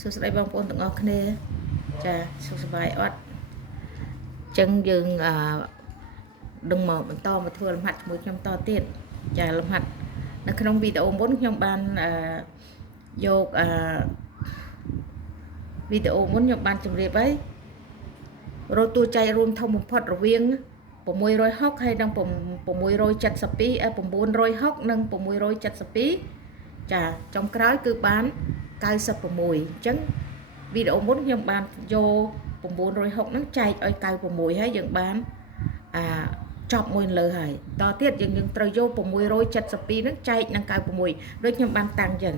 សួស្តីបងប្អូនទាំងអស់គ្នាចាសុខសប្បាយអត់ចឹងយើងដឹងមកបន្តមកធ្វើលំហាត់ជាមួយខ្ញុំតទៀតចាលំហាត់នៅក្នុងវីដេអូមុនខ្ញុំបានយកវីដេអូមុនខ្ញុំបានជម្រាបហើយរកតួចែករួមធំបំផុតរវាង660ហើយនិង672 960និង672ចាចុងក្រោយគឺបាន96អញ្ចឹងវីដេអូមុនខ្ញុំបានយក960ហ្នឹងចែកឲ្យ96ហើយយើងបានចប់មួយលើហើយតទៀតយើងត្រូវយក672ហ្នឹងចែកនឹង96ដូចខ្ញុំបានតាំងចឹង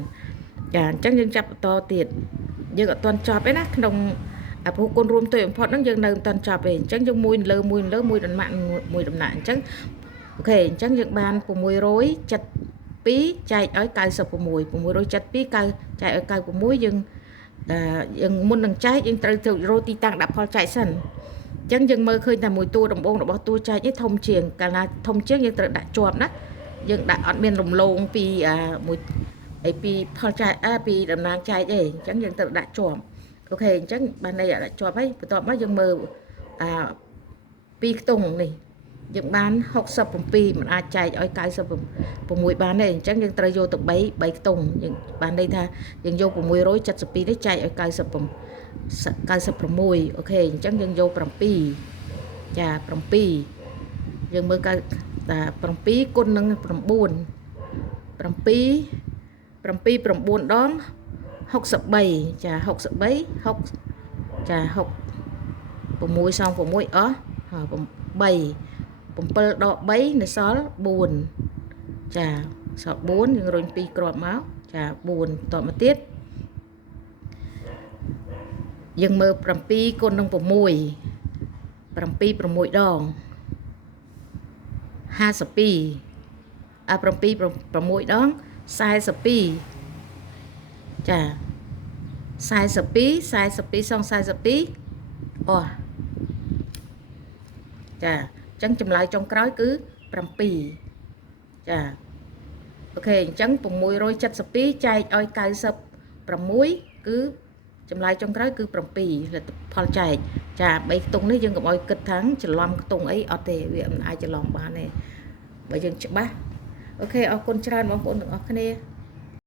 ចាអញ្ចឹងយើងចាប់បន្តទៀតយើងអត់ទាន់ចប់ទេណាក្នុងព្រោះគុណរួមទុយបំផុតហ្នឹងយើងនៅមិនទាន់ចប់ទេអញ្ចឹងយើងមួយលើមួយដំណាក់មួយដំណាក់អញ្ចឹងអូខេអញ្ចឹងយើងបាន672ចែកឲ្យ96 672ចែកឲ្យ96យើងមុននឹងចែកយើងត្រូវរកទីតាំងដាក់ផលចែកសិនអញ្ចឹងយើងមើលឃើញតែមួយតួដំបូងរបស់តួចែកនេះធំជាងកាលណាធំជាងយើងត្រូវដាក់ជាប់ណាយើងដាក់អត់មានរំលងពីមួយពីផលចែកពីតំណាងចែកទេអញ្ចឹងយើងត្រូវដាក់ជាប់អូខេអញ្ចឹងបានន័យដាក់ជាប់ហើយបន្ទាប់មកយើងមើលពីខ្ទង់នេះយើងបាន67មិនអាចចែកឲ្យ96បានទេអញ្ចឹងយើងត្រូវយកទៅ3ខ្ទង់យើងបានន័យថាយើងយក672នេះចែកឲ្យ96អូខេអញ្ចឹងយើងយក7ចា7យើងមើលថា7គុណនឹង9 7 9ដង63ចា63 6ចា6 6សង6អស់8 7ដក3នៅសល់4ចាសល់4យើងរុញ2គ្រាប់មកចា4តមកទៀតយើងមើល7គុណនឹង6 7 6ដង52 7 6ដង42ចា42សង42អស់ចាអញ្ចឹងចម្លើយចុងក្រោយគឺ7ចាអូខេអញ្ចឹង672ចែកឲ្យ96គឺចម្លើយចុងក្រោយគឺ7លទ្ធផលចែកចា3ខ្ទង់នេះយើងកុំឲ្យគិតថាច្រឡំខ្ទង់អីអត់ទេវាមិនអាចច្រឡំបានទេបើយើងច្បាស់អូខេអរគុណច្រើនបងប្អូនទាំងអស់គ្នា